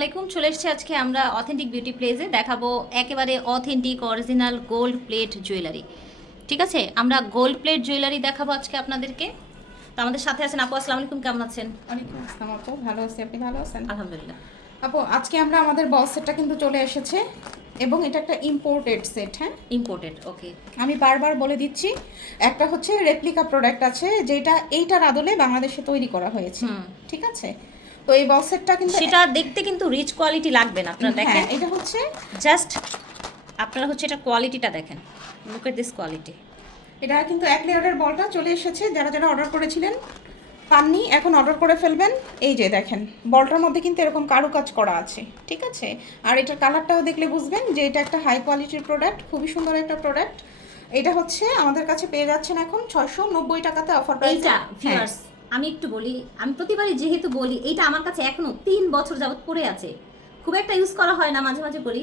আলাইকুম চলে এসেছি আজকে আমরা অথেন্টিক বিউটি প্লেসে দেখাবো একেবারে authentic original gold plate jewellery ঠিক আছে? আমরা গোল্ড প্লেট জুয়েলারি দেখাবো আজকে আপনাদেরকে। তো আমাদের সাথে আছেন আপু আসসালামু আলাইকুম কেমন আছেন? ওয়ালাইকুম আসসালাম আপু ভালো আছি। আপনি ভালো আছেন? আলহামদুলিল্লাহ। আপু আজকে আমরা আমাদের বল সেটটা কিন্তু চলে এসেছে এবং এটা একটা ইম্পোর্টেড সেট হ্যাঁ? ইম্পোর্টেড ওকে আমি বারবার বলে দিচ্ছি একটা হচ্ছে রেপ্লিকা প্রোডাক্ট আছে যেটা এইটার আদলে বাংলাদেশে তৈরি করা হয়েছে। ঠিক আছে? তো এই বল সেটটা কিন্তু সেটা দেখতে কিন্তু রিচ কোয়ালিটি লাগবে না আপনারা দেখেন। হ্যাঁ এটা হচ্ছে জাস্ট আপনারা হচ্ছে এটা কোয়ালিটিটা দেখেন। লুক এট দিস কোয়ালিটি এটা কিন্তু এক লেয়ারের বলটা চলে এসেছে যারা যারা অর্ডার করেছিলেন পাননি এখন অর্ডার করে ফেলবেন। এই যে দেখেন বলটার মধ্যে কিন্তু এরকম কারুকাজ করা আছে ঠিক আছে? আর এটার কালারটাও দেখলে বুঝবেন যে এটা একটা হাই কোয়ালিটির প্রোডাক্ট খুবই সুন্দর একটা প্রোডাক্ট এটা হচ্ছে আমাদের কাছে পেয়ে যাচ্ছেন এখন ছয়শো নব্বই টাকাতে অফার এইটা হ্যাঁ। আমি একটু বলি আমি প্রতিবারই যেহেতু বলি এইটা আমার কাছে এখনও তিন বছর যাবৎ পড়ে আছে। খুব একটা ইউজ করা হয় না মাঝে মাঝে বলি।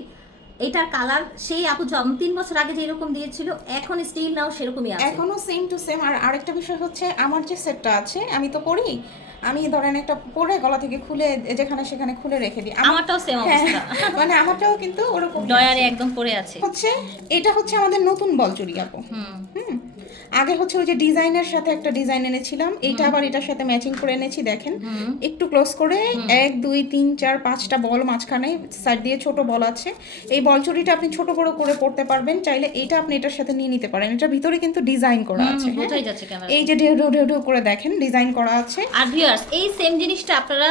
এইটার কালার সেই আপু জম তিন বছর আগে যেরকম দিয়েছিল এখন স্টিল নাও সেরকমই আছে। এখনও সেম টু সেম আর আরেকটা বিষয় হচ্ছে আমার যে সেটটা আছে আমি তো পড়ি আমি ধরেন একটা পরে গলা থেকে খুলে যেখানে সেখানে খুলে রেখে দিই। আমারটাও সেম হ্যাঁ, অবস্থা। মানে আমারটাও কিন্তু ওরকম ডয়ারে একদম পড়ে আছে। হচ্ছে এটা হচ্ছে আমাদের নতুন বল চুরি আপু। হুম। হুম। আগে হচ্ছে ওই যে ডিজাইনের সাথে একটা ডিজাইন এনেছিলাম। এইটা আবার এটার সাথে ম্যাচিং করে এনেছি দেখেন। একটু ক্লোজ করে এক দুই তিন চার পাঁচটা বল মাঝখানে সাইড দিয়ে ছোট বল আছে। এই বল চুরিটা আপনি ছোট বড় করে পড়তে পারবেন চাইলে এটা আপনি এটার সাথে নিয়ে নিতে পারেন। এটার ভিতরে কিন্তু ডিজাইন করা আছে হ্যাঁ? এই যে ঢেউ ঢেউ ঢেউ ঢেউ করে দেখেন ডিজাইন করা আছে। আর ভিউয়ার্স এই সেম জিনিসটা আপনারা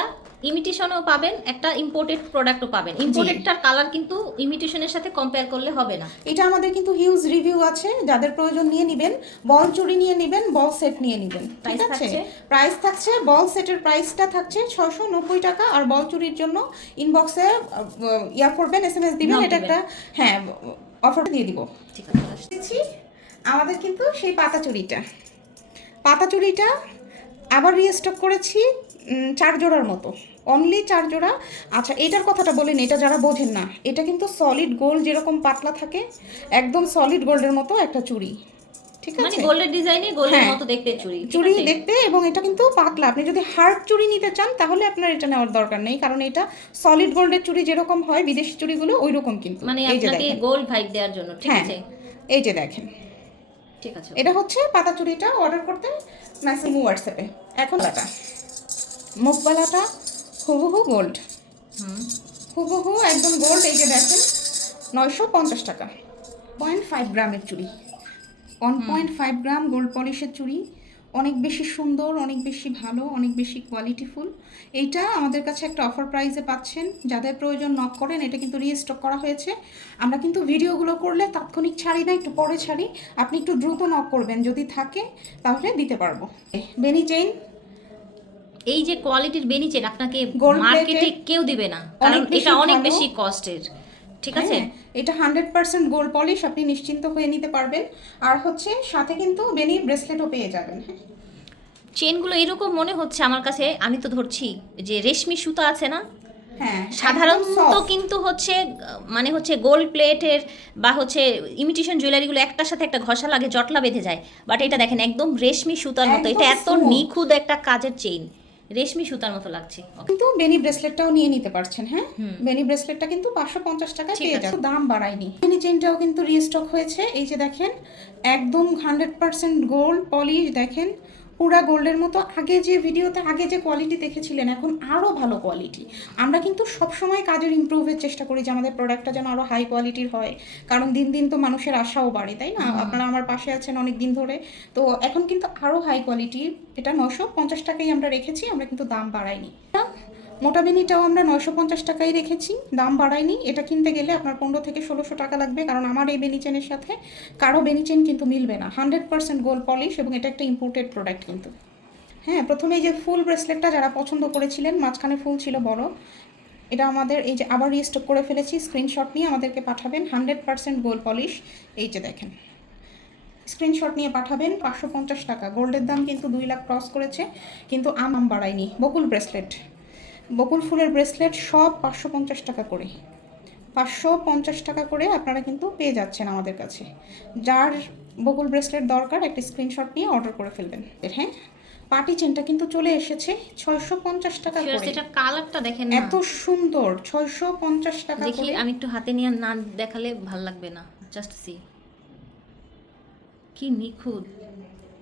ইমিটেশনও পাবেন একটা ইম্পোর্টেড প্রোডাক্টও পাবেন। ইম্পোর্টেডটার কালার কিন্তু ইমিটেশনের সাথে কম্পেয়ার করলে হবে না। এটা আমাদের কিন্তু হিউজ রিভিউ আছে। যাদের প্রয়োজন নিয়ে নেবেন বল চুরি নিয়ে নেবেন বল সেট নিয়ে নেবেন। ঠিক আছে? প্রাইস থাকছে বল সেটের প্রাইসটা থাকছে ছশো নব্বই টাকা আর বল চুরির জন্য ইনবক্সে ইয়া করবেন এস এম এস দিবেন এটা একটা হ্যাঁ অফার দিয়ে দিব। ঠিক আছে। আমাদের কিন্তু সেই পাতা চুরিটা। পাতা চুরিটা আবার রিস্টক করেছি চার জোড়ার মতো। অনলি চার জোড়া আচ্ছা এটার কথাটা বলেন এটা যারা বোঝেন না এটা কিন্তু সলিড গোল্ড যেরকম পাতলা থাকে একদম সলিড গোল্ডের মতো একটা চুড়ি। ঠিক মানে আছে? গোল্ডের ডিজাইনে গোল্ডের হ্যাঁ। মতো দেখতে চুড়ি চুড়ি দেখতে এবং এটা কিন্তু পাতলা। আপনি যদি হার্ড চুড়ি নিতে চান তাহলে আপনার এটা নেওয়ার দরকার নেই কারণ এটা সলিড গোল্ডের চুড়ি যেরকম হয় বিদেশি চুড়িগুলো ওই রকম কিন্তু। মানে এই যে আপনাকে দেখেন। গোল্ড ভাইব দেওয়ার জন্য ঠিক হ্যাঁ আছে? এই যে দেখেন। ঠিক আছে। এটা হচ্ছে পাতা চুড়িটা অর্ডার করতে মেসেজ হোয়াটসঅ্যাপে এখন এটা মুখবালাটা হুবহু গোল্ড হুবহু একদম গোল্ড এই যে দেখেন নয়শো পঞ্চাশ টাকা। পয়েন্ট ফাইভ গ্রামের চুড়ি। One point five gram gold পলিশের চুড়ি। অনেক বেশি সুন্দর অনেক বেশি ভালো অনেক বেশি কোয়ালিটিফুল এইটা আমাদের কাছে একটা অফার প্রাইসে পাচ্ছেন। যাদের প্রয়োজন নক করেন এটা কিন্তু রিস্টক করা হয়েছে। আমরা কিন্তু ভিডিওগুলো করলে তাৎক্ষণিক ছাড়ি না একটু পরে ছাড়ি। আপনি একটু দ্রুত নক করবেন। যদি থাকে তাহলে দিতে পারব। বেনি চেইন এই যে কোয়ালিটির বেনি চেন আপনাকে মার্কেটে কেউ দিবে না। কারণ এটা অনেক বেশি কস্টের ঠিক আছে? হ্যাঁ, এটা হান্ড্রেড পার্সেন্ট গোল্ড পলিশ আপনি নিশ্চিন্ত হয়ে নিতে পারবেন। আর হচ্ছে সাথে কিন্তু বেনি ব্রেসলেটও পেয়ে যাবেন হ্যাঁ। চেনগুলো এরকম মনে হচ্ছে আমার কাছে। আমি তো ধরছি যে রেশমি সুতা আছে না? হ্যাঁ সাধারণত কিন্তু হচ্ছে মানে হচ্ছে গোল্ড প্লেটের বা হচ্ছে ইমিটেশন জুয়েলারিগুলো একটার সাথে একটা ঘষা লাগে জটলা বেঁধে যায়। বাট এটা দেখেন একদম রেশমি সুতার মতো। এটা এত। নিখুঁত একটা কাজের চেইন রেশমি সুতার মতো লাগছে। কিন্তু বেনি ব্রেসলেটটাও নিয়ে নিতে পারছেন হ্যাঁ? বেনি ব্রেসলেটটা কিন্তু পাঁচশো পঞ্চাশ টাকা পেয়ে যাচ্ছে দাম বাড়ায়নি। বেনি চেনটাও কিন্তু রিস্টক হয়েছে। এই যে দেখেন একদম হান্ড্রেড পার্সেন্ট গোল্ড পলিশ দেখেন। পুরা গোল্ডের মতো আগে যে ভিডিওতে আগে যে কোয়ালিটি দেখেছিলেন এখন আরও ভালো কোয়ালিটি আমরা কিন্তু সবসময় কাজের ইম্প্রুভের চেষ্টা করি যে আমাদের প্রোডাক্টটা যেন আরও হাই কোয়ালিটির হয়। কারণ দিন দিন তো মানুষের আশাও বাড়ে তাই না? আপনারা আমার পাশে আছেন অনেক দিন ধরে। তো এখন কিন্তু আরও হাই কোয়ালিটির এটা নশো পঞ্চাশ টাকাই আমরা রেখেছি আমরা কিন্তু দাম বাড়াইনি। মোটা বেনিটাও আমরা নয়শো পঞ্চাশ টাকাই রেখেছি, দাম বাড়াইনি এটা কিনতে গেলে আপনার পনেরো থেকে ষোলোশো টাকা লাগবে, কারণ আমার এই বেনি চেনের সাথে কারও বেনি চেন কিন্তু মিলবে না। হান্ড্রেড পার্সেন্ট গোল্ড পলিশ এবং এটা একটা ইম্পোর্টেড প্রোডাক্ট কিন্তু। হ্যাঁ প্রথমে এই যে ফুল ব্রেসলেটটা যারা পছন্দ করেছিলেন, মাঝখানে ফুল ছিল বড়, এটা আমাদের এই যে আবার রিস্টক করে ফেলেছি স্ক্রিনশট নিয়ে আমাদেরকে পাঠাবেন, হান্ড্রেড পার্সেন্ট গোল্ড পলিশ এই যে দেখেন। স্ক্রিনশট নিয়ে পাঠাবেন, পাঁচশো পঞ্চাশ টাকা। গোল্ডের দাম কিন্তু দুই লাখ ক্রস করেছে, কিন্তু আম আম বাড়ায়নি, বকুল ব্রেসলেট বকুল ফুলের ব্রেসলেট সব পাঁচশো পঞ্চাশ টাকা করে পাঁচশো পঞ্চাশ টাকা করে আপনারা কিন্তু পেয়ে যাচ্ছেন আমাদের কাছে। যার বকুল ব্রেসলেট দরকার একটা স্ক্রিনশট নিয়ে অর্ডার করে ফেলবেন। হ্যাঁ পার্টি চেনটা কিন্তু চলে এসেছে ছয়শো পঞ্চাশ টাকা Viewers, করে। এটা কালারটা দেখেন এত সুন্দর ছয়শো পঞ্চাশ টাকা দেখি আমি একটু হাতে নিয়ে না দেখালে ভালো লাগবে না। জাস্ট সি কি নিখুঁত।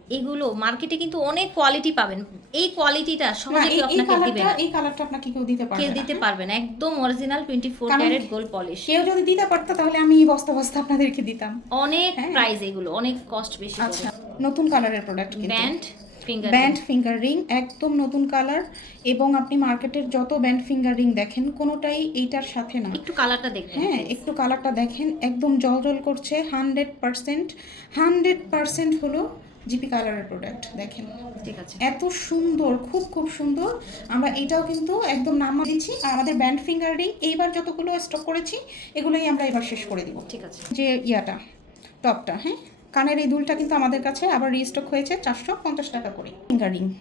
এগুলো মার্কেটে কিন্তু অনেক কোয়ালিটি পাবেন। এই কোয়ালিটিটা সহজে কেউ আপনাকে দিবে না। এই কালারটা আপনাকে কেউ দিতে পারবে কেউ দিতে হ্যাঁ? পারবে না। একদম অরিজিনাল টোয়েন্টি ফোর কারণ- ক্যারেট গোল্ড পলিশ কেউ যদি দিতে পারতো তাহলে আমি এই বস্তা বস্তা আপনাদেরকে দিতাম। অনেক হ্যাঁ। প্রাইস এগুলো অনেক কস্ট বেশি আচ্ছা নতুন কালারের প্রোডাক্ট কিন্তু। Band finger band finger ring একদম নতুন কালার এবং আপনি মার্কেটের যত ব্যান্ড ফিঙ্গার রিং দেখেন কোনোটাই এইটার সাথে না। একটু কালারটা দেখবেন হ্যাঁ একটু কালারটা দেখেন। একদম জল জল করছে হান্ড্রেড পারসেন্ট হান্ড্রেড পারসেন্ট হলো জিপি কালারের প্রোডাক্ট দেখেন। ঠিক আছে। এত সুন্দর খুব খুব সুন্দর। আমরা এটাও কিন্তু একদম নাম দিচ্ছি। আর আমাদের ব্যান্ড ফিঙ্গার রিং এইবার যতগুলো স্টক করেছি এগুলোই আমরা এবার শেষ করে দিব। ঠিক আছে। যে ইয়াটা টপটা হ্যাঁ? কানের এই দুলটা কিন্তু আমাদের কাছে আবার রিস্টক হয়েছে চারশো পঞ্চাশ টাকা করে। ফিঙ্গারিং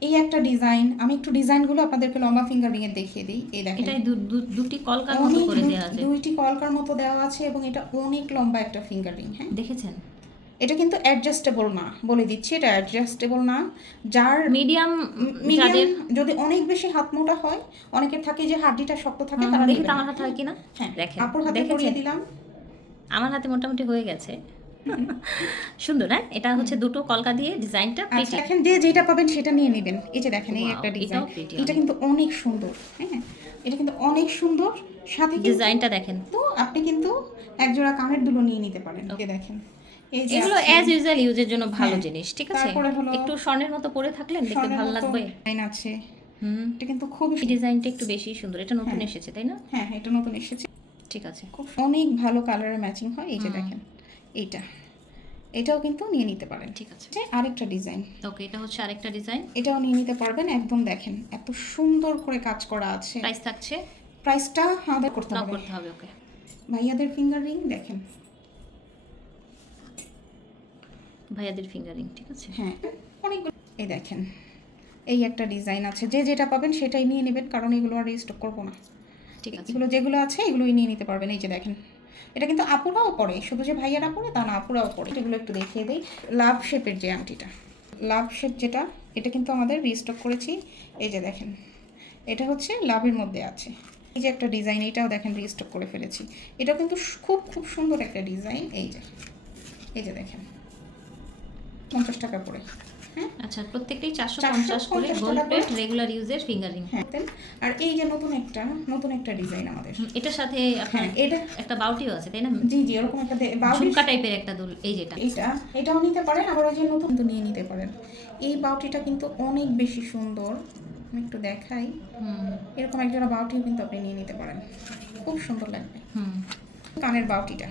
এই একটা ডিজাইন আমি একটু ডিজাইনগুলো আপনাদেরকে লম্বা ফিঙ্গারিং এর দেখিয়ে দিই। এই দেখেন। দু- দুটি কলকার মতো করে দেওয়া আছে। দুইটি কলকার মতো দেওয়া আছে এবং এটা অনেক লম্বা একটা ফিঙ্গারিং হ্যাঁ? দেখেছেন? এটা কিন্তু অ্যাডজাস্টেবল না। বলে দিচ্ছি এটা অ্যাডজাস্টেবল না। যার মিডিয়াম মিডিয়াম যদি অনেক বেশি হাত মোটা হয় অনেকের থাকে যে হাড্ডিটা শক্ত থাকে তারা দেখি না। আমার হাতে হয় কিনা? হ্যাঁ দেখেন আপুর হাতে? পরিয়ে দিলাম। আমার হাতে মোটামুটি হয়ে গেছে। সুন্দর হ্যাঁ? এটা হচ্ছে দুটো কলকা দিয়ে ডিজাইনটা আচ্ছা প্রিটি দেখেন যে যেটা পাবেন সেটা নিয়ে নেবেন। এই যে দেখেন এই একটা ডিজাইন এটা কিন্তু অনেক সুন্দর হ্যাঁ? এটা কিন্তু অনেক সুন্দর। সাথে ডিজাইনটা দেখেন। তো আপনি কিন্তু একজোড়া কানের দুলো নিয়ে নিতে পারেন। এই দেখেন। এগুলো অ্যাজ ইউজুয়াল ইউজের জন্য ভালো হ্যাঁ। জিনিস ঠিক আছে? একটু স্বর্ণের মতো পরে থাকলেন দেখতে ভালো লাগবে। আছে। হুম। এটা কিন্তু এই ডিজাইনটা একটু বেশি সুন্দর এটা নতুন হ্যাঁ। এসেছে তাই না? হ্যাঁ এটা নতুন এসেছে। ঠিক আছে। খুব অনেক ভালো কালারের ম্যাচিং হয় এই যে দেখেন এইটা। এটাও কিন্তু নিয়ে নিতে পারেন। ঠিক আছে। আরেকটা ডিজাইন ওকে এটা হচ্ছে আরেকটা ডিজাইন এটাও নিয়ে নিতে পারবেন একদম দেখেন এত সুন্দর করে কাজ করা আছে। প্রাইস থাকছে? প্রাইসটা আমাদের করতে হবে। করতে হবে ওকে ভাইয়াদের ফিঙ্গার রিং দেখেন। ভাইয়াদের ফিঙ্গারিং ঠিক আছে? হ্যাঁ অনেকগুলো এই দেখেন এই একটা ডিজাইন আছে। যে যেটা পাবেন সেটাই নিয়ে নেবেন কারণ এগুলো আর রিস্টক করব না। ঠিক আছে। এগুলো যেগুলো আছে এগুলোই নিয়ে নিতে পারবেন। এই যে দেখেন এটা কিন্তু আপুরাও পরে শুধু যে ভাইয়ারা পরে তা না আপুরাও পরে। এগুলো একটু দেখিয়ে দিই। লাভ শেপের যে আংটিটা লাভ শেপ যেটা এটা কিন্তু আমাদের রিস্টক করেছি। এই যে দেখেন এটা হচ্ছে লাভের মধ্যে আছে। এই যে একটা ডিজাইন এটাও দেখেন রিস্টক করে ফেলেছি। এটাও কিন্তু খুব খুব সুন্দর একটা ডিজাইন এই যে এই যে দেখেন। পঞ্চাশ টাকা করে হ্যাঁ? আচ্ছা প্রত্যেকটাই চারশো 450 পঞ্চাশ করে গোল্ড প্লেট রেগুলার ইউজের ফিঙ্গারিং হ্যাঁ আর এই যে নতুন একটা নতুন একটা ডিজাইন আমাদের। এটার সাথে হ্যাঁ এটা একটা বাউটিও আছে তাই না? জি জি এরকম একটা ঝুমকা টাইপের একটা দুল এই যেটা। এটা এটাও নিতে পারেন আবার ওই যে নতুন তো নিয়ে নিতে পারেন। এই বাউটিটা কিন্তু অনেক বেশি সুন্দর। আমি একটু দেখাই। এরকম একজোড়া বাউটিও কিন্তু আপনি নিয়ে নিতে পারেন। খুব সুন্দর লাগবে। হুম। কানের বাউটিটা।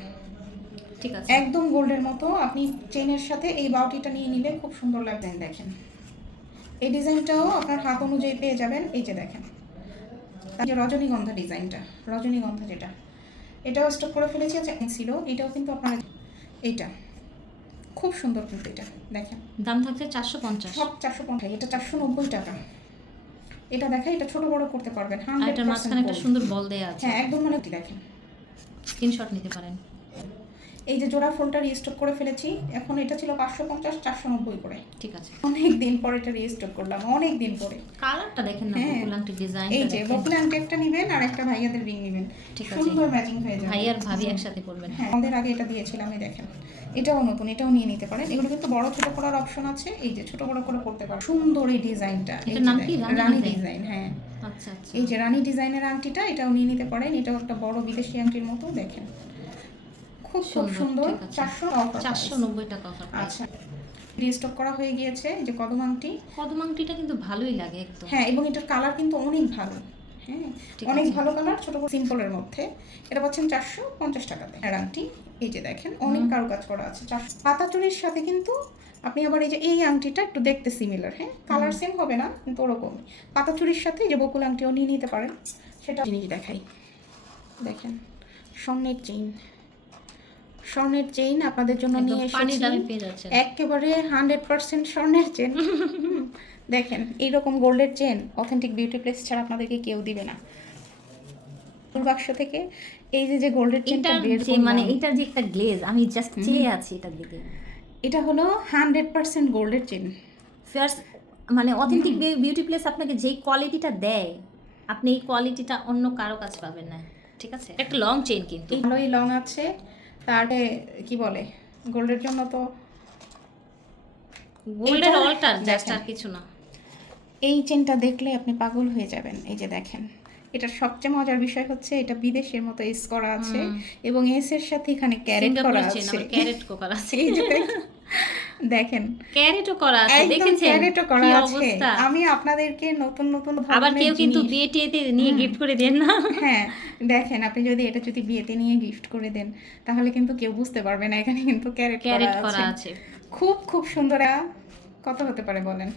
ঠিক আছে। একদম গোল্ডের মতো। আপনি চেনের সাথে এই বাউটিটা নিয়ে নিলে খুব সুন্দর লাগবে দেখেন। এই ডিজাইনটাও আপনার হাত অনুযায়ী পেয়ে যাবেন এই যে দেখেন। যে রজনীগন্ধা ডিজাইনটা রজনীগন্ধা যেটা। এটাও স্টক করে ফেলেছি আচ্ছা ছিল। এটাও কিন্তু আপনার এইটা। খুব সুন্দর কিন্তু এটা দেখেন। দাম থাকছে চারশো পঞ্চাশ। সব চারশো পঞ্চাশ এটা চারশো নব্বই টাকা। এটা দেখেন এটা ছোট বড় করতে পারবেন হান্ড্রেড এটার মাঝখানে একটা সুন্দর বল দেয়া আছে। হ্যাঁ একদম মানে দেখেন। স্ক্রিনশট নিতে পারেন। এই যে জোড়া ফোনটা রিস্টক করে ফেলেছি এখন এটা ছিল পাঁচশো পঞ্চাশ চারশো নব্বই করে। ঠিক আছে। অনেক দিন পরে এটা রিস্টক করলাম অনেক দিন পরে। কালারটা দেখেন না হ্যাঁ। ডিজাইন এই যে বকলে আংটি একটা নেবেন আর একটা ভাইয়াদের রিং নেবেন। ঠিক আছে। সুন্দর ম্যাচিং হয়ে যাবে। ভাই আর ভাবি একসাথে পড়বেন হ্যাঁ আমাদের আগে এটা দিয়েছিলাম এই দেখেন। এটাও নতুন এটাও নিয়ে নিতে পারেন। এগুলো কিন্তু বড় ছোট করার অপশন আছে। এই যে ছোট বড় করে করতে পারেন সুন্দর এই ডিজাইনটা এটার নাম কি? রানী ডিজাইন হ্যাঁ। আচ্ছা আচ্ছা। এই যে রানী ডিজাইনের আংটিটা এটাও নিয়ে নিতে পারেন। এটাও একটা বড় বিদেশি আংটির মতো দেখেন। খুব সুন্দর। চারশো চারশো নব্বই টাকা অফার আচ্ছা। রিস্টক করা হয়ে গিয়েছে যে কদম আংটি। কদম আংটিটা কিন্তু ভালোই লাগে একদম। হ্যাঁ এবং এটার কালার কিন্তু অনেক ভালো। হ্যাঁ অনেক ভালো কালার ছোট সিম্পলের মধ্যে। এটা পাচ্ছেন চারশো পঞ্চাশ টাকাতে আর আংটি এই যে দেখেন অনেক কারুকাজ করা আছে। চারশো পাতা চুরির সাথে কিন্তু আপনি আবার এই যে এই আংটিটা একটু দেখতে সিমিলার হ্যাঁ? কালার সেম হবে না কিন্তু ওরকম পাতা চুরির সাথে যে বকুল আংটিও নিয়ে নিতে পারেন। সেটা জিনিস দেখাই। দেখেন স্বর্ণের চেইন স্বর্ণের চেইন আপনাদের জন্য নিয়ে এসেছি। একেবারে হান্ড্রেড পার্সেন্ট স্বর্ণের চেন দেখেন এইরকম গোল্ডের চেন অথেন্টিক বিউটি প্লেস ছাড়া আপনাদেরকে কেউ দিবে না। বাক্স থেকে এই যে যে গোল্ডের চেনটা বের মানে এটার যে একটা গ্লেজ আমি জাস্ট চেয়ে আছি এটার দিকে। এটা হলো হান্ড্রেড পার্সেন্ট গোল্ডের চেন ফার্স্ট মানে অথেন্টিক বিউটি প্লেস আপনাকে যেই কোয়ালিটিটা দেয় আপনি এই কোয়ালিটিটা অন্য কারও কাছে পাবেন না। ঠিক আছে? একটা লং চেন কিন্তু। ভালোই লং আছে। তারপরে কি বলে গোল্ডের জন্য তো গোল্ডের অল্টার জাস্ট আর কিছু না। এই চেনটা দেখলে আপনি পাগল হয়ে যাবেন এই যে দেখেন। এটা সবচেয়ে মজার বিষয় হচ্ছে এটা বিদেশের মতো এস করা আছে এবং এস এর সাথে এখানে ক্যারেট করা আছে। ক্যারেট করা আছে। এই যে দেখেন। ক্যারেটও করা আছে দেখেছেন? ক্যারেটও করা আছে। আমি আপনাদেরকে নতুন নতুন আবার কেউ কিন্তু বিয়েতে নিয়ে গিফট করে দেন না। হ্যাঁ দেখেন আপনি যদি এটা যদি বিয়েতে নিয়ে গিফট করে দেন তাহলে কিন্তু কেউ বুঝতে পারবে না এখানে কিন্তু ক্যারেট ক্যারেট করা আছে। খুব খুব সুন্দর কত হতে পারে বলেন?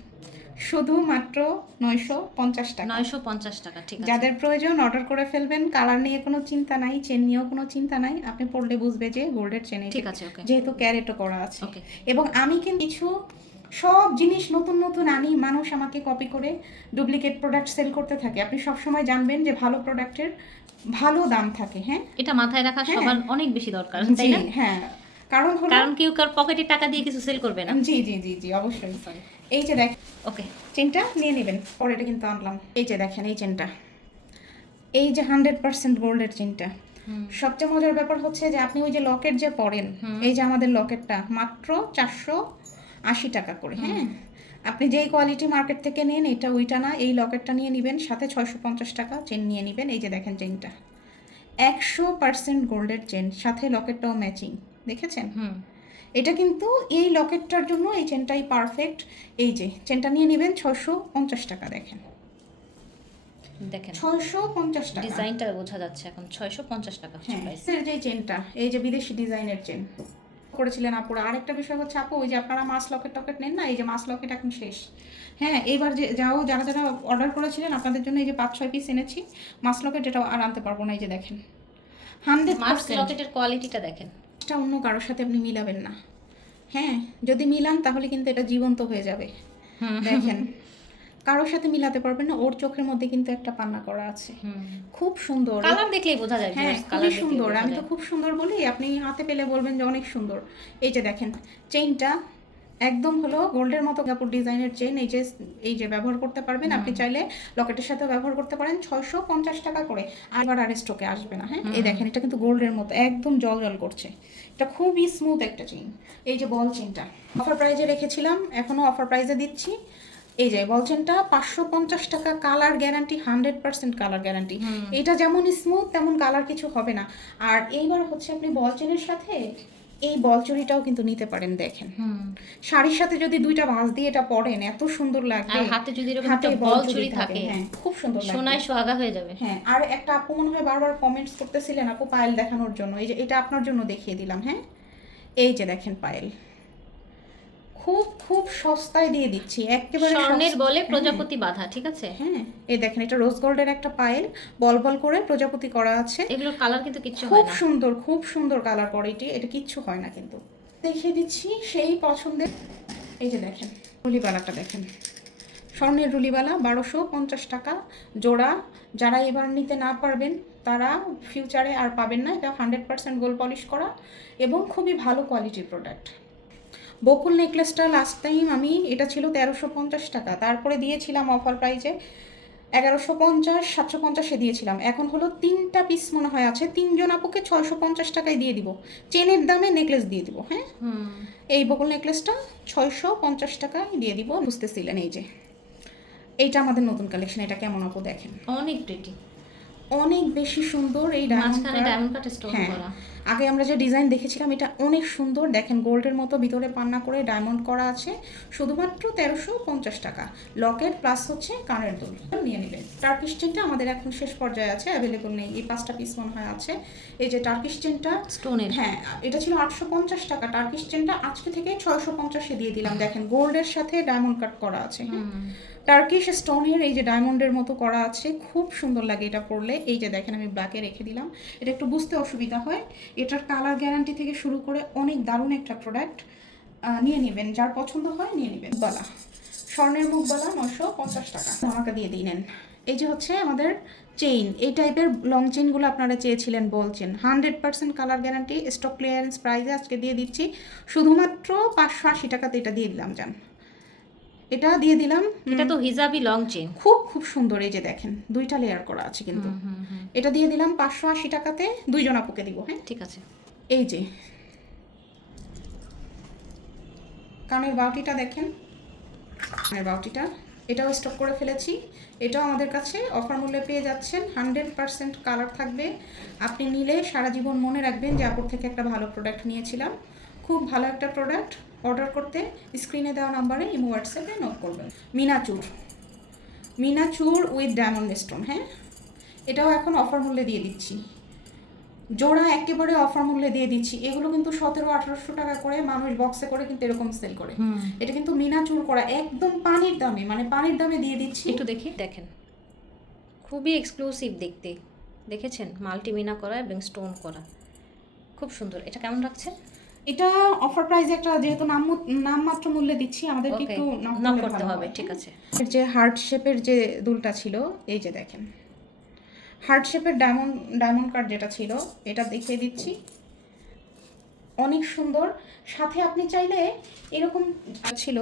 শুধুমাত্র নয়শো পঞ্চাশ টাকা। নয়শো পঞ্চাশ টাকা ঠিক যাদের প্রয়োজন অর্ডার করে ফেলবেন কালার নিয়ে কোনো চিন্তা নাই চেন নিয়েও কোনো চিন্তা নাই আপনি পড়লে বুঝবে যে গোল্ডের চেন ঠিক আছে যেহেতু ক্যারেটও করা আছে। এবং আমি কিন্তু কিছু সব জিনিস নতুন নতুন আনি মানুষ আমাকে কপি করে ডুপ্লিকেট প্রোডাক্ট সেল করতে থাকে। আপনি সব সময় জানবেন যে ভালো প্রোডাক্টের ভালো দাম থাকে হ্যাঁ? এটা মাথায় রাখা হ্যাঁ। সবার অনেক বেশি দরকার তাই না? হ্যাঁ। কারণ হলো কারণ কেউ কার পকেটে টাকা দিয়ে কিছু সেল করবে না। জি জি জি জি অবশ্যই এই যে দেখ ওকে চেনটা নিয়ে নেবেন পরে এটা কিন্তু আনলাম। এই যে দেখেন এই চেনটা। এই যে হান্ড্রেড পার্সেন্ট গোল্ডের চেনটা। সবচেয়ে মজার ব্যাপার হচ্ছে যে আপনি ওই যে লকেট যে পরেন এই যে আমাদের লকেটটা মাত্র চারশো আশি টাকা করে হ্যাঁ? আপনি যেই কোয়ালিটি মার্কেট থেকে নেন এটা ওইটা না এই লকেটটা নিয়ে নেবেন সাথে ছয়শো পঞ্চাশ টাকা চেন নিয়ে নেবেন এই যে দেখেন চেনটা। একশো পার্সেন্ট গোল্ডের চেন সাথে লকেটটাও ম্যাচিং দেখেছেন? হুম। এটা কিন্তু এই লকেটটার জন্য এই চেনটাই পারফেক্ট এই যে চেনটা নিয়ে নেবেন ছয়শো পঞ্চাশ টাকা দেখেন। দেখেন। ছয়শো পঞ্চাশ টাকা। ডিজাইনটা বোঝা যাচ্ছে এখন ছয়শো পঞ্চাশ টাকা হ্যাঁ এর যে চেনটা এই যে বিদেশি ডিজাইনের চেন করেছিলেন আপুরা। আরেকটা বিষয় হচ্ছে আপু ওই যে আপনারা মাছ লকেট টকেট নেন না এই যে মাছ লকেট এখন শেষ। হ্যাঁ এইবার যে যাও যারা যারা অর্ডার করেছিলেন আপনাদের জন্য এই যে পাঁচ ছয় পিস এনেছি। মাছ লকেট এটা আর আনতে পারব না এই যে দেখেন। হান্ড্রেড মার্কস লকেটের কোয়ালিটিটা দেখেন। এটা অন্য কারোর সাথে আপনি মিলাবেন না। হ্যাঁ যদি মিলান তাহলে কিন্তু এটা জীবন্ত হয়ে যাবে। দেখেন কারোর সাথে মিলাতে পারবেন না ওর চোখের মধ্যে কিন্তু একটা পান্না করা আছে। খুব সুন্দর। কালার দেখলেই বোঝা যায় হ্যাঁ কালার খুবই সুন্দর। আমি তো খুব সুন্দর বলি আপনি হাতে পেলে বলবেন যে অনেক সুন্দর। এই যে দেখেন চেইনটা একদম হলো গোল্ডের মতো কাপড় ডিজাইনের চেইন এই যে এই যে ব্যবহার করতে পারবেন আপনি চাইলে লকেটের সাথে ব্যবহার করতে পারেন ছয়শো পঞ্চাশ টাকা করে। আবার আর স্টকে আসবে না হ্যাঁ? এই দেখেন এটা কিন্তু গোল্ডের মতো একদম জল জল করছে। এটা খুবই স্মুথ একটা চেন এই যে বল চেনটা অফার প্রাইজে রেখেছিলাম এখনও অফার প্রাইজে দিচ্ছি। এই যে বল চেনটা পাঁচশো পঞ্চাশ টাকা colour guarantee hundred percent colour guarantee এটা যেমন স্মুথ তেমন কালার কিছু হবে না। আর এইবার হচ্ছে আপনি বল চেনের সাথে এই বল চুরিটাও কিন্তু নিতে পারেন দেখেন। শাড়ির সাথে যদি দুইটা ভাঁজ দিয়ে এটা পরেন এত সুন্দর লাগবে। আর হাতে যদি এরকম হাতে বলচুরি বল চুড়ি থাকে হ্যাঁ খুব সুন্দর লাগবে। সোনায় সোহাগা হয়ে যাবে। হ্যাঁ আর একটা আপু মনে হয় বারবার কমেন্টস করতেছিলেন আপু পায়েল দেখানোর জন্য এই যে এটা আপনার জন্য দেখিয়ে দিলাম হ্যাঁ? এই যে দেখেন পায়েল। খুব খুব সস্তায় দিয়ে দিচ্ছি। একেবারে স্বর্ণের বলে প্রজাপতি বাঁধা ঠিক আছে? হ্যাঁ। এই দেখেন এটা রোজ গোল্ডের একটা পায়েল বল বল করে প্রজাপতি করা আছে। এগুলোর কালার কিন্তু কিচ্ছু হয় খুব সুন্দর খুব সুন্দর কালার করে এটি এটা কিচ্ছু হয় না কিন্তু। দেখিয়ে দিচ্ছি সেই পছন্দের। এই যে দেখেন রুলিবালাটা দেখেন। স্বর্ণের রুলিবালা বারোশো পঞ্চাশ টাকা জোড়া। যারা এবার নিতে না পারবেন তারা ফিউচারে আর পাবেন না। এটা হান্ড্রেড পার্সেন্ট গোল পলিশ করা এবং খুবই ভালো কোয়ালিটির প্রোডাক্ট বকুল নেকলেসটা লাস্ট টাইম আমি এটা ছিল তেরোশো পঞ্চাশ টাকা। তারপরে দিয়েছিলাম অফার প্রাইজে এগারোশো পঞ্চাশ সাতশো পঞ্চাশে দিয়েছিলাম। এখন হলো তিনটা পিস মনে হয় আছে তিনজন আপুকে ছয়শো পঞ্চাশ টাকায় দিয়ে দিব। চেনের দামে নেকলেস দিয়ে দিব হ্যাঁ? এই বকুল নেকলেসটা ছয়শো পঞ্চাশ টাকায় দিয়ে দিব বুঝতেছিলেন এই যে। এইটা আমাদের নতুন কালেকশন এটা কেমন আপু দেখেন? অনেক প্রিটি অনেক বেশি সুন্দর এই ডায়মন্ড কাট স্টোন হ্যাঁ। করা। আগে আমরা যে ডিজাইন দেখেছিলাম এটা অনেক সুন্দর। দেখেন গোল্ডের মতো ভিতরে পান্না করে ডায়মন্ড করা আছে। শুধুমাত্র তেরোশো পঞ্চাশ টাকা। লকেট প্লাস হচ্ছে কানের দুল। নিয়ে নেবেন। টার্কিশ চেনটা আমাদের এখন শেষ পর্যায়ে আছে অ্যাভেলেবল নেই। এই পাঁচটা পিস মনে হয় আছে। এই যে টার্কিশ চেনটা স্টোনের হ্যাঁ এটা ছিল আটশো পঞ্চাশ টাকা। টার্কিশ চেনটা আজকে থেকে ছয়শো পঞ্চাশে দিয়ে দিলাম। দেখেন গোল্ডের সাথে ডায়মন্ড কাট করা আছে। হ্যাঁ টার্কিশ স্টোনের এই যে ডায়মন্ডের মতো করা আছে। খুব সুন্দর লাগে এটা পরলে। এই যে দেখেন আমি ব্ল্যাকে রেখে দিলাম। এটা একটু বুঝতে অসুবিধা হয়। এটার কালার গ্যারান্টি থেকে শুরু করে অনেক দারুণ একটা প্রোডাক্ট নিয়ে নেবেন। যার পছন্দ হয় নিয়ে নেবেন। বালা। স্বর্ণের মুখ বালা নশো পঞ্চাশ টাকা। আমাকে দিয়ে দিই নেন। এই যে হচ্ছে আমাদের চেইন এই টাইপের লং চেইনগুলো আপনারা চেয়েছিলেন বলছেন। Hundred percent colour guarantee stock clearance প্রাইসে আজকে দিয়ে দিচ্ছি। শুধুমাত্র পাঁচশো আশি টাকাতে এটা দিয়ে দিলাম যান এটা দিয়ে দিলাম এটা তো হিজাবি লং চেন খুব খুব সুন্দর এই যে দেখেন দুইটা লেয়ার করা আছে কিন্তু। এটা দিয়ে দিলাম পাঁচশো আশি টাকাতে দুইজন আপুকে দিব হ্যাঁ? ঠিক আছে। এই যে। কানের বাউটিটা দেখেন কানের বাউটিটা এটাও স্টক করে ফেলেছি। এটাও আমাদের কাছে অফার মূল্যে পেয়ে যাচ্ছেন হান্ড্রেড পারসেন্ট কালার থাকবে। আপনি নিলে সারা জীবন মনে রাখবেন যে আপুর থেকে একটা ভালো প্রোডাক্ট নিয়েছিলাম। খুব ভালো একটা প্রোডাক্ট অর্ডার করতে স্ক্রিনে দেওয়া নাম্বারে ইমো হোয়াটসঅ্যাপে নোট করবেন। Miniature. Miniature with diamond stone হ্যাঁ? এটাও এখন অফার মূল্যে দিয়ে দিচ্ছি। জোড়া একেবারে অফার মূল্যে দিয়ে দিচ্ছি। এগুলো কিন্তু সতেরো আঠারোশো টাকা করে মানুষ বক্সে করে কিন্তু এরকম সেল করে। এটা কিন্তু মিনা চুর করা একদম পানির দামে মানে পানির দামে দিয়ে দিচ্ছি। একটু দেখি দেখেন। খুবই এক্সক্লুসিভ দেখতে। দেখেছেন? মাল্টিমিনা করা এবং স্টোন করা। খুব সুন্দর। এটা কেমন রাখছে এটা অফার প্রাইসে একটা যেহেতু নাম নামমাত্র মূল্যে দিচ্ছি আমাদেরকে একটু নক করতে হবে ঠিক আছে। এর যে হার্ট শেপের যে দুলটা ছিল এই যে দেখেন। হার্ট শেপের ডায়মন্ড ডায়মন্ড কার্ড যেটা ছিল এটা দেখিয়ে দিচ্ছি। অনেক সুন্দর। সাথে আপনি চাইলে এরকম ছিল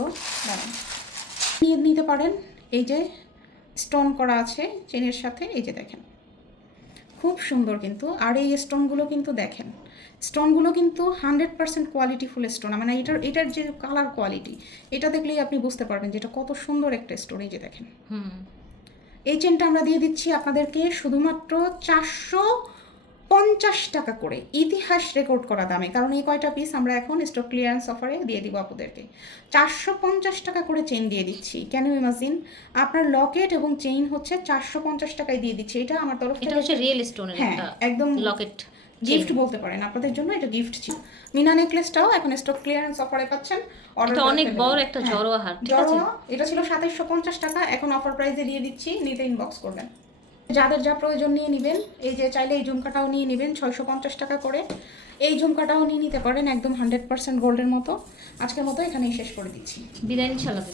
নিয়ে নিতে পারেন। এই যে স্টোন করা আছে চেনের সাথে এই যে দেখেন। খুব সুন্দর কিন্তু। আর এই স্টোনগুলো কিন্তু দেখেন। স্টোনগুলো কিন্তু হান্ড্রেড পার্সেন্ট কোয়ালিটিফুল স্টোন। মানে এটার এটার যে কালার কোয়ালিটি এটা দেখলেই আপনি বুঝতে পারবেন যে এটা কত সুন্দর একটা স্টোন। এই যে দেখেন। হুম। এই চেনটা আমরা দিয়ে দিচ্ছি আপনাদেরকে শুধুমাত্র চারশো পঞ্চাশ টাকা করে ইতিহাস রেকর্ড করা দামে। কারণ এই কয়টা পিস আমরা এখন স্টক ক্লিয়ারেন্স অফারে দিয়ে দিব আপনাদেরকে। চারশো পঞ্চাশ টাকা করে চেন দিয়ে দিচ্ছি। কেন ইমাজিন আপনার লকেট এবং চেইন হচ্ছে চারশো পঞ্চাশ টাকায় দিয়ে দিচ্ছি। এটা আমার তরফ থেকে হচ্ছে রিয়েল স্টোন হ্যাঁ একদম লকেট। গিফট বলতে পারেন আপনাদের জন্য এটা গিফট ছিল। মিনা নেকলেসটাও এখন স্টক ক্লিয়ারেন্স অফারে পাচ্ছেন এটা অনেক বড় একটা হ্যাঁ। জড়োয়া হার ঠিক আছে? এটা ছিল সাতাইশশো পঞ্চাশ টাকা এখন অফার প্রাইসে দিয়ে দিচ্ছি নিতে ইনবক্স করবেন। যাদের যা প্রয়োজন নিয়ে নেবেন এই যে চাইলে এই ঝুমকাটাও নিয়ে নেবেন ছয়শো পঞ্চাশ টাকা করে। এই ঝুমকাটাও নিয়ে নিতে পারেন একদম হান্ড্রেড পার্সেন্ট গোল্ডের মতো। আজকের মতো এখানেই শেষ করে দিচ্ছি। বিদায় ইনশাল্লাহ